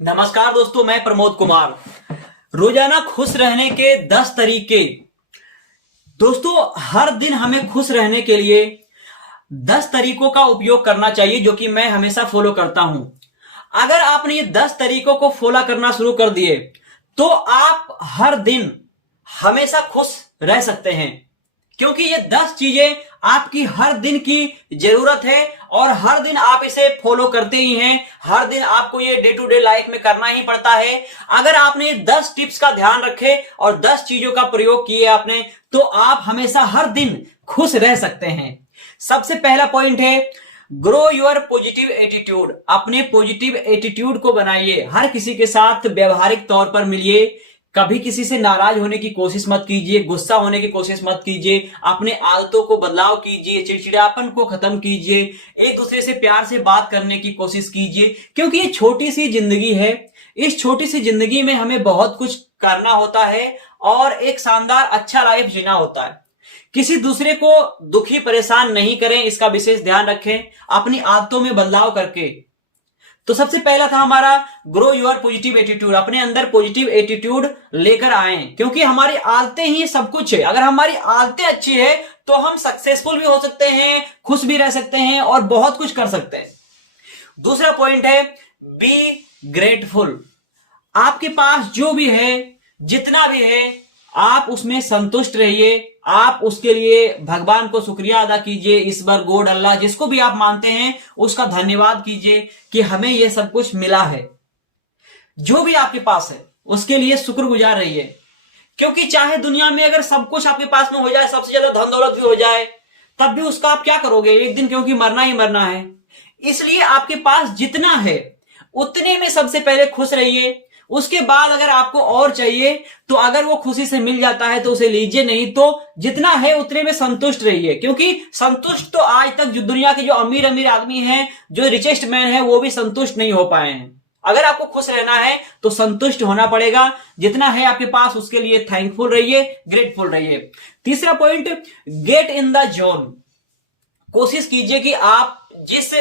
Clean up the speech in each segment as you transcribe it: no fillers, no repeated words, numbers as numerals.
नमस्कार दोस्तों, मैं प्रमोद कुमार। रोजाना खुश रहने के 10 तरीके। दोस्तों, हर दिन हमें खुश रहने के लिए 10 तरीकों का उपयोग करना चाहिए, जो कि मैं हमेशा फॉलो करता हूं। अगर आपने ये 10 तरीकों को फॉलो करना शुरू कर दिए तो आप हर दिन हमेशा खुश रह सकते हैं, क्योंकि ये 10 चीजें आपकी हर दिन की जरूरत है और हर दिन आप इसे फॉलो करते ही हैं। हर दिन आपको ये डे टू डे लाइफ में करना ही पड़ता है। अगर आपने 10 टिप्स का ध्यान रखे और 10 चीजों का प्रयोग किए आपने, तो आप हमेशा हर दिन खुश रह सकते हैं। सबसे पहला पॉइंट है ग्रो योर पॉजिटिव एटीट्यूड। अपने पॉजिटिव एटीट्यूड को बनाइए। हर किसी के साथ व्यवहारिक तौर पर मिलिए। कभी किसी से नाराज होने की कोशिश मत कीजिए, गुस्सा होने की कोशिश मत कीजिए। अपने आदतों को बदलाव कीजिए, चिड़चिड़ापन को खत्म कीजिए। एक दूसरे से प्यार से बात करने की कोशिश कीजिए, क्योंकि ये छोटी सी जिंदगी है। इस छोटी सी जिंदगी में हमें बहुत कुछ करना होता है और एक शानदार अच्छा लाइफ जीना होता है। किसी दूसरे को दुखी परेशान नहीं करें, इसका विशेष ध्यान रखें अपनी आदतों में बदलाव करके। तो सबसे पहला था हमारा ग्रो योर पॉजिटिव एटीट्यूड। अपने अंदर पॉजिटिव एटीट्यूड लेकर आए, क्योंकि हमारी आदतें ही सब कुछ है। अगर हमारी आदतें अच्छी है तो हम सक्सेसफुल भी हो सकते हैं, खुश भी रह सकते हैं और बहुत कुछ कर सकते हैं। दूसरा पॉइंट है बी ग्रेटफुल। आपके पास जो भी है, जितना भी है, आप उसमें संतुष्ट रहिए। आप उसके लिए भगवान को शुक्रिया अदा कीजिए। ईश्वर, गॉड, अल्लाह, जिसको भी आप मानते हैं उसका धन्यवाद कीजिए कि हमें यह सब कुछ मिला है। जो भी आपके पास है उसके लिए शुक्रगुजार रहिए, क्योंकि चाहे दुनिया में अगर सब कुछ आपके पास में हो जाए, सबसे ज्यादा धन दौलत भी हो जाए, तब भी उसका आप क्या करोगे एक दिन, क्योंकि मरना ही मरना है। इसलिए आपके पास जितना है उतने में सबसे पहले खुश रहिए। उसके बाद अगर आपको और चाहिए तो अगर वो खुशी से मिल जाता है तो उसे लीजिए, नहीं तो जितना है उतने में संतुष्ट रहिए। क्योंकि संतुष्ट तो आज तक जो दुनिया के जो अमीर अमीर आदमी हैं, जो रिचेस्ट मैन है, वो भी संतुष्ट नहीं हो पाए हैं। अगर आपको खुश रहना है तो संतुष्ट होना पड़ेगा। जितना है आपके पास उसके लिए थैंकफुल रहिए, ग्रेटफुल रहिए। तीसरा point, get in the zone. कोशिश कीजिए कि आप जिस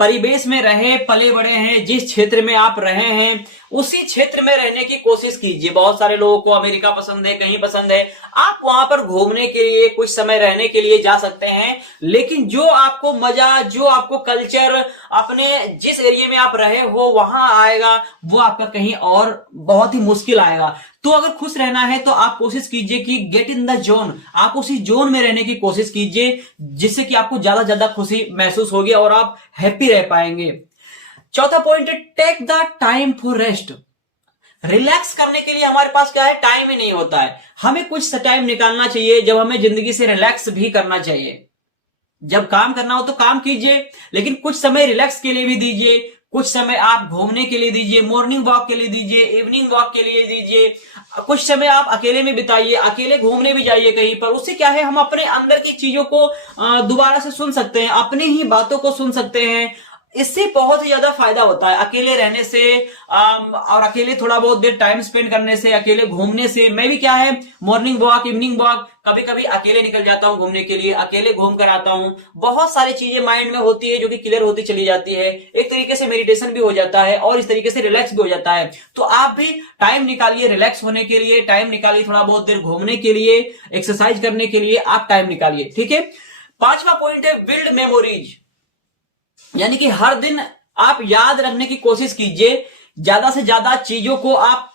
परिवेश में रहे पले बड़े हैं, जिस क्षेत्र में आप रहे हैं उसी क्षेत्र में रहने की कोशिश कीजिए। बहुत सारे लोगों को अमेरिका पसंद है, कहीं पसंद है, आप वहां पर घूमने के लिए, कुछ समय रहने के लिए जा सकते हैं। लेकिन जो आपको मजा, जो आपको कल्चर, अपने जिस एरिया में आप रहे हो वहां आएगा, वो आपका कहीं और बहुत ही मुश्किल आएगा। तो अगर खुश रहना है तो आप कोशिश कीजिए कि गेट इन द जोन। आप उसी जोन में रहने की कोशिश कीजिए, जिससे कि आपको ज्यादा खुशी महसूस होगी और आप हैप्पी रह पाएंगे। चौथा पॉइंट है take the time for rest. Relax करने के लिए हमारे पास क्या है, टाइम ही नहीं होता है। हमें कुछ टाइम निकालना चाहिए जब हमें जिंदगी से रिलैक्स भी करना चाहिए। जब काम करना हो तो काम कीजिए, लेकिन कुछ समय रिलैक्स के लिए भी दीजिए। कुछ समय आप घूमने के लिए दीजिए, मॉर्निंग वॉक के लिए दीजिए, इवनिंग वॉक के लिए दीजिए। कुछ समय आप अकेले में बिताइए, अकेले घूमने भी जाइए कहीं पर। उससे क्या है, हम अपने अंदर की चीजों को दोबारा से सुन सकते हैं, अपनी ही बातों को सुन सकते हैं। इससे बहुत ही ज्यादा फायदा होता है अकेले रहने से, और अकेले थोड़ा बहुत देर टाइम स्पेंड करने से, अकेले घूमने से। मैं भी क्या है, मॉर्निंग वॉक, इवनिंग वॉक, कभी कभी अकेले निकल जाता हूं घूमने के लिए, अकेले घूम कर आता हूं। बहुत सारी चीजें माइंड में होती है जो कि क्लियर होती चली जाती है। एक तरीके से मेडिटेशन भी हो जाता है और इस तरीके से रिलैक्स भी हो जाता है। तो आप भी टाइम निकालिए रिलैक्स होने के लिए, टाइम निकालिए थोड़ा बहुत देर घूमने के लिए, एक्सरसाइज करने के लिए आप टाइम निकालिए। ठीक है। पांचवा पॉइंट है बिल्ड मेमोरीज। यानी कि हर दिन आप याद रखने की कोशिश कीजिए, ज्यादा से ज्यादा चीजों को आप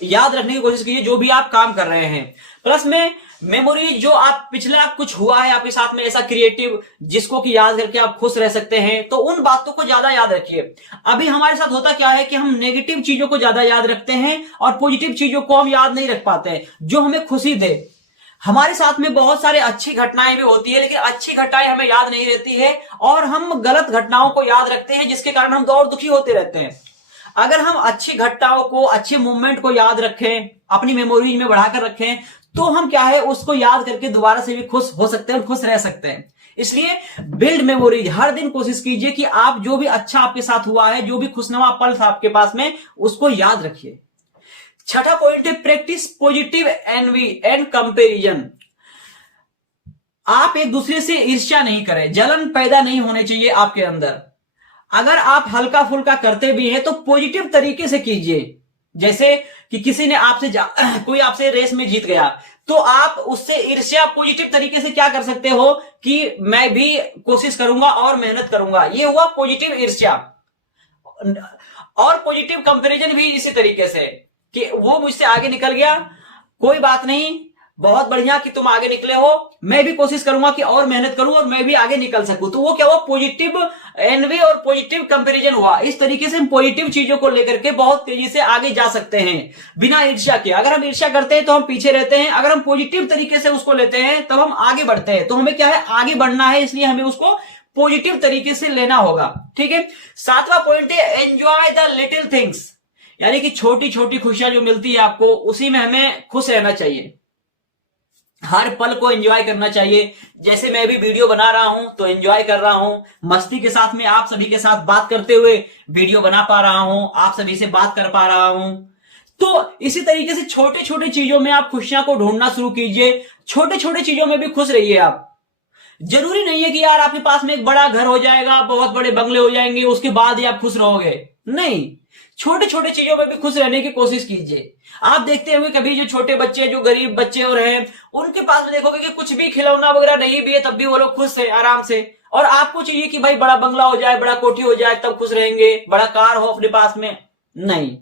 याद रखने की कोशिश कीजिए जो भी आप काम कर रहे हैं। प्लस में मेमोरी, जो आप पिछला कुछ हुआ है आपके साथ में ऐसा क्रिएटिव, जिसको कि याद करके आप खुश रह सकते हैं, तो उन बातों को ज्यादा याद रखिए। अभी हमारे साथ होता क्या है कि हम नेगेटिव चीजों को ज्यादा याद रखते हैं और पॉजिटिव चीजों को हम याद नहीं रख पाते हैं जो हमें खुशी दे। हमारे साथ में बहुत सारे अच्छी घटनाएं भी होती है, लेकिन अच्छी घटनाएं हमें याद नहीं रहती है और हम गलत घटनाओं को याद रखते हैं, जिसके कारण हम तो और दुखी होते रहते हैं। अगर हम अच्छी घटनाओं को, अच्छे मूवमेंट को याद रखें, अपनी मेमोरीज में बढ़ाकर रखें, तो हम क्या है, उसको याद करके दोबारा से भी खुश हो सकते हैं और खुश रह सकते हैं। इसलिए बिल्ड मेमोरीज। हर दिन कोशिश कीजिए कि आप जो भी अच्छा आपके साथ हुआ है, जो भी खुशनुमा पल था आपके पास में, उसको याद रखिए। छठा पॉइंट है practice positive envy and comparison. आप एक दूसरे से ईर्ष्या नहीं करें, जलन पैदा नहीं होने चाहिए आपके अंदर। अगर आप हल्का फुल्का करते भी हैं तो पॉजिटिव तरीके से कीजिए। जैसे कि किसी ने आपसे कोई आपसे रेस में जीत गया, तो आप उससे ईर्ष्या पॉजिटिव तरीके से क्या कर सकते हो कि मैं भी कोशिश करूंगा और मेहनत करूंगा, ये हुआ पॉजिटिव ईर्ष्या। और पॉजिटिव कंपैरिजन भी इसी तरीके से कि वो मुझसे आगे निकल गया, कोई बात नहीं, बहुत बढ़िया कि तुम आगे निकले हो, मैं भी कोशिश करूंगा कि और मेहनत करूं और मैं भी आगे निकल सकूं। तो वो क्या हुआ, पॉजिटिव एनवी और पॉजिटिव कंपैरिजन हुआ। इस तरीके से हम पॉजिटिव चीजों को लेकर के बहुत तेजी से आगे जा सकते हैं बिना ईर्ष्या के। अगर हम ईर्ष्या करते हैं तो हम पीछे रहते हैं, अगर हम पॉजिटिव तरीके से उसको लेते हैं तब हम आगे बढ़ते हैं। तो हमें क्या है, आगे बढ़ना है, इसलिए हमें उसको पॉजिटिव तरीके से लेना होगा। ठीक है, 7वां पॉइंट है एंजॉय द लिटिल थिंग्स, यानी कि छोटी छोटी खुशियां जो मिलती है आपको, उसी में हमें खुश रहना चाहिए, हर पल को एंजॉय करना चाहिए। जैसे मैं भी वीडियो बना रहा हूं तो एंजॉय कर रहा हूं, मस्ती के साथ में आप सभी के साथ बात करते हुए वीडियो बना पा रहा हूं, आप सभी से बात कर पा रहा हूं। तो इसी तरीके से छोटे छोटे चीजों में आप खुशियां को ढूंढना शुरू कीजिए, छोटे छोटे चीजों में भी खुश रहिए आप। जरूरी नहीं है कि यार आपके पास में एक बड़ा घर हो जाएगा, बहुत बड़े बंगले हो जाएंगे, उसके बाद ही आप खुश रहोगे, नहीं, छोटे छोटे चीजों में भी खुश रहने की कोशिश कीजिए। आप देखते होंगे कभी जो छोटे बच्चे, जो गरीब बच्चे और हैं, उनके पास में देखोगे कि कुछ भी खिलौना वगैरह नहीं भी है, तब भी वो लोग खुश है आराम से। और आपको चाहिए कि भाई बड़ा बंगला हो जाए, बड़ा कोठी हो जाए, तब खुश रहेंगे, बड़ा कार हो अपने पास में, नहीं।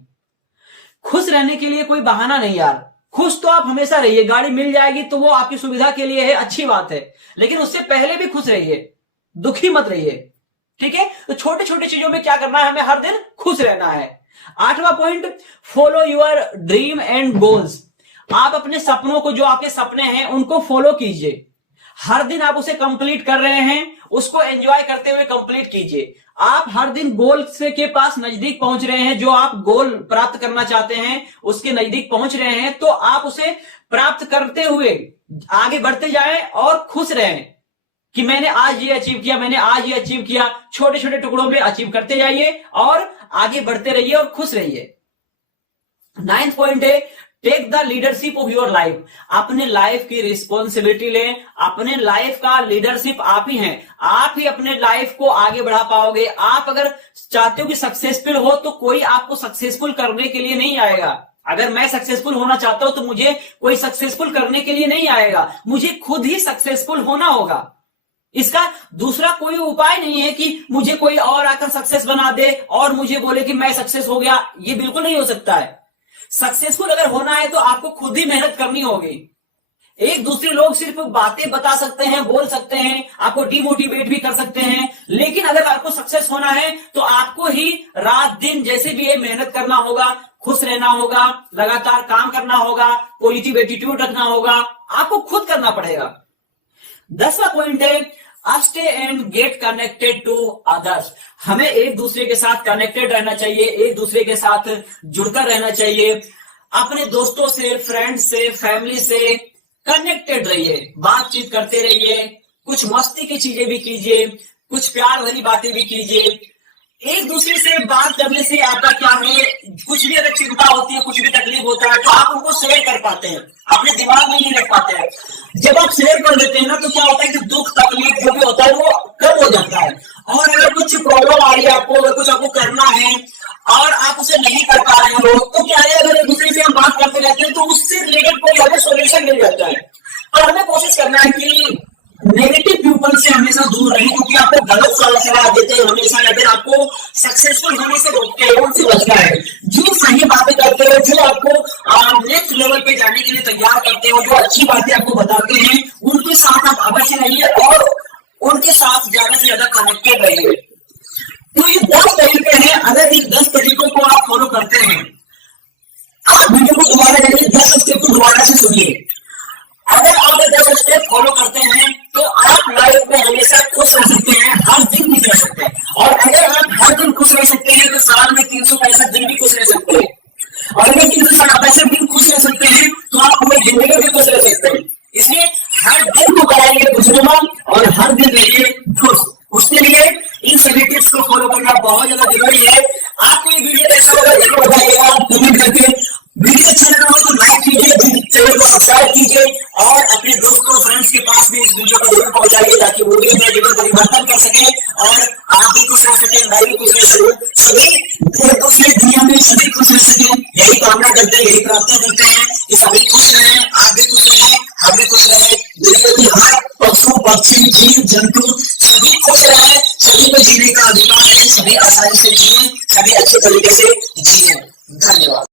खुश रहने के लिए कोई बहाना नहीं यार, खुश तो आप हमेशा रहिए। गाड़ी मिल जाएगी तो वो आपकी सुविधा के लिए है, अच्छी बात है, लेकिन उससे पहले भी खुश रहिए, दुखी मत रहिए। ठीक है, तो छोटे छोटे चीजों में क्या करना है, हमें हर दिन खुश रहना है। 8वां point, follow your dream and goals. आप अपने सपनों को, जो आपके सपने हैं उनको फॉलो कीजिए। हर दिन आप उसे कंप्लीट कर रहे हैं, उसको एंजॉय करते हुए कंप्लीट कीजिए। आप हर दिन गोल से के पास नजदीक पहुंच रहे हैं, जो आप गोल प्राप्त करना चाहते हैं उसके नजदीक पहुंच रहे हैं, तो आप उसे प्राप्त करते हुए आगे बढ़ते जाएं और खुश रहें कि मैंने आज ये अचीव किया, मैंने आज ये अचीव किया। छोटे छोटे टुकड़ों में अचीव करते जाइए और आगे बढ़ते रहिए और खुश रहिए। 9th पॉइंट है take the leadership of your life. अपने लाइफ की रिस्पॉन्सिबिलिटी लें, अपने लाइफ का लीडरशिप आप ही हैं, आप ही अपने लाइफ को आगे बढ़ा पाओगे। आप अगर चाहते हो कि सक्सेसफुल हो तो कोई आपको सक्सेसफुल करने के लिए नहीं आएगा। अगर मैं सक्सेसफुल होना चाहता हूं तो मुझे कोई सक्सेसफुल करने के लिए नहीं आएगा, मुझे खुद ही सक्सेसफुल होना होगा। इसका दूसरा कोई उपाय नहीं है कि मुझे कोई और आकर सक्सेस बना दे और मुझे बोले कि मैं सक्सेस हो गया, ये बिल्कुल नहीं हो सकता है। सक्सेसफुल अगर होना है तो आपको खुद ही मेहनत करनी होगी। एक दूसरे लोग सिर्फ बातें बता सकते हैं, बोल सकते हैं, आपको डिमोटिवेट भी कर सकते हैं, लेकिन अगर आपको सक्सेस होना है तो आपको ही रात दिन जैसे भी है मेहनत करना होगा, खुश रहना होगा, लगातार काम करना होगा, पॉजिटिव एटीट्यूड रखना होगा, आपको खुद करना पड़ेगा। 10वां पॉइंट है stay and get connected to others. हमें एक दूसरे के साथ कनेक्टेड रहना चाहिए, एक दूसरे के साथ जुड़कर रहना चाहिए। अपने दोस्तों से, फ्रेंड से, फैमिली से कनेक्टेड रहिए, बातचीत करते रहिए, कुछ मस्ती की चीजें भी कीजिए, कुछ प्यार भरी बातें भी कीजिए। एक दूसरे से बात करने से आपका क्या है, कुछ भी अगर चिंता होती है, कुछ भी तकलीफ होता है तो आप उनको शेयर कर पाते हैं, अपने दिमाग में नहीं रख पाते हैं। जब आप शेयर कर देते हैं ना तो क्या होता है कि दुख तकलीफ जो भी होता है वो कम हो जाता है। और अगर कुछ प्रॉब्लम आ रही है आपको, अगर कुछ आपको करना है और आप उसे नहीं कर पा रहे हो तो क्या है, अगर एक दूसरे से हम बात करते रहते हैं तो उससे रिलेटेड कोई हमें सोल्यूशन मिल जाता है। और हमें कोशिश करना है कि नेगेटिव पीपल से हमेशा दूर रहें, क्योंकि आपको गलत सलाह देते हैं हमेशा, अगर आपको सक्सेसफुल होने से रोकते हैं उनसे बचना है। जो सही बातें करते हो, जो आपको नेक्स्ट लेवल पे जाने के लिए तैयार करते हो, जो अच्छी बातें आपको बताते हैं, उनके साथ आप अवश्य रहिए और उनके साथ ज्यादा से ज्यादा कनेक्टेड रहिए। तो ये 10 तरीके हैं, अगर इन 10 तरीकों को आप फॉलो करते हैं, आप वीडियो को दोबारा देखिए, 10 स्टेप को दोबारा से सुनिए। अगर आप 10 स्टेप फॉलो करते हैं तो आप लाइफ में हमेशा खुश रह सकते हैं, हर दिन खुश रह सकते हैं। और अगर आप हर दिन खुश रह सकते हैं तो साल में 365 दिन भी खुश रह सकते हैं। और अगर 365 दिन खुश रह सकते हैं तो आप पूरी जिंदगी में खुश रह सकते हैं। इसलिए हर दिन को कराइए खुशनुमा और हर दिन रहिए खुश। उसके लिए इन सभी टिप्स को फॉलो करना बहुत ज्यादा जरूरी है। आपको ये वीडियो कैसा लगा जरूर बताइएगा कमेंट करके। वीडियो अच्छा लगा हो तो लाइक कीजिए, चैनल को सब्सक्राइब कीजिए और अपने दोस्तों फ्रेंड्स के पास भी इस वीडियो को जरूर पहुंचाइए ताकि वो भी अपने जीवन परिवर्तन कर सके और आप भी खुश रह सके, मैं भी खुश करते हैं, यही प्रार्थना करते हैं कि सभी खुश रहें, आप भी खुश रहें, हम भी खुश रहें, दुनिया की हर पशु पक्षी जीव जंतु सभी खुश रहें, सभी को जीने का अधिकार है, सभी आसानी से जिए, सभी अच्छे तरीके से जिए। धन्यवाद।